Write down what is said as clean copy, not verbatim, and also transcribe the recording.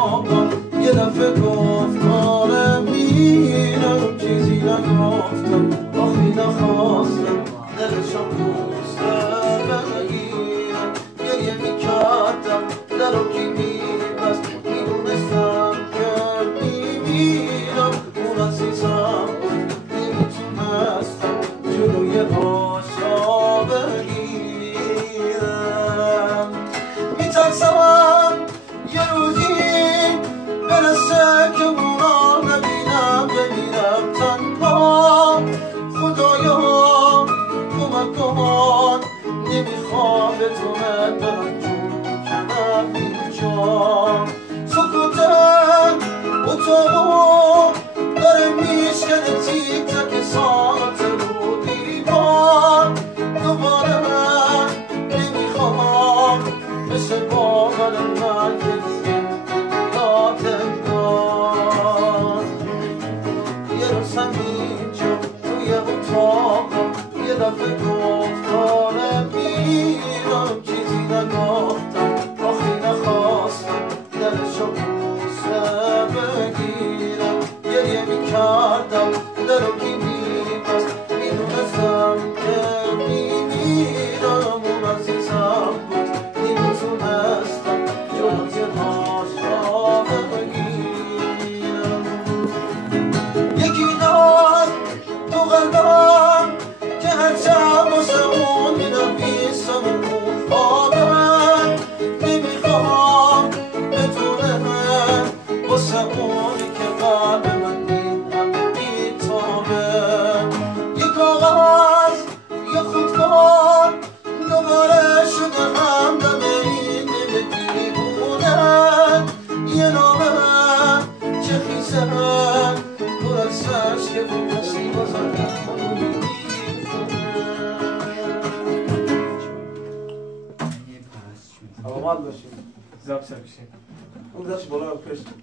اتاقم یه دفعه گفت آره میرم چیزی نگفتم آخی نخواستم دلشم پوسته بگیرم گریه میکردم در رو کی میبست میدونستم که میمیرم اون عزیزم نمیتونستم جلوی آشا بگیرم میترسم یه روزی برسه که اونا نبینم بمیرم تنها خدایا کمک کن نمیخوام بتونه برم جون کنم اینجا سکوت اتاق داره میشکنه تیک تک ساعت رو دیوار دوباره نمیخوام مثل باور من که دیگه یاد انگار یه روز همینجا توی اتاقم یه دفعه گفت آره میرم چیزی نگفتم آخی نخواستم دلشو بوسه بگیرم گریه میکردم درو کی میبست میدونستم که میمیرم اون عزیزم بود نمیتونستم جلوی هاشا بگیرم یکی داد تو قلبم که هر شب واسه اون مینویسم اون خوابم نمیخوام بتونه واسه اونی که قلب من این همه بیتابه یه کاغذ یه خودکار دوباره شده همدم این دل دیوونه یه نامه چه خیزه پر از اشک و کسی بازم آماد باشیم زب سر بشیم اون دست بالا رو کشتیم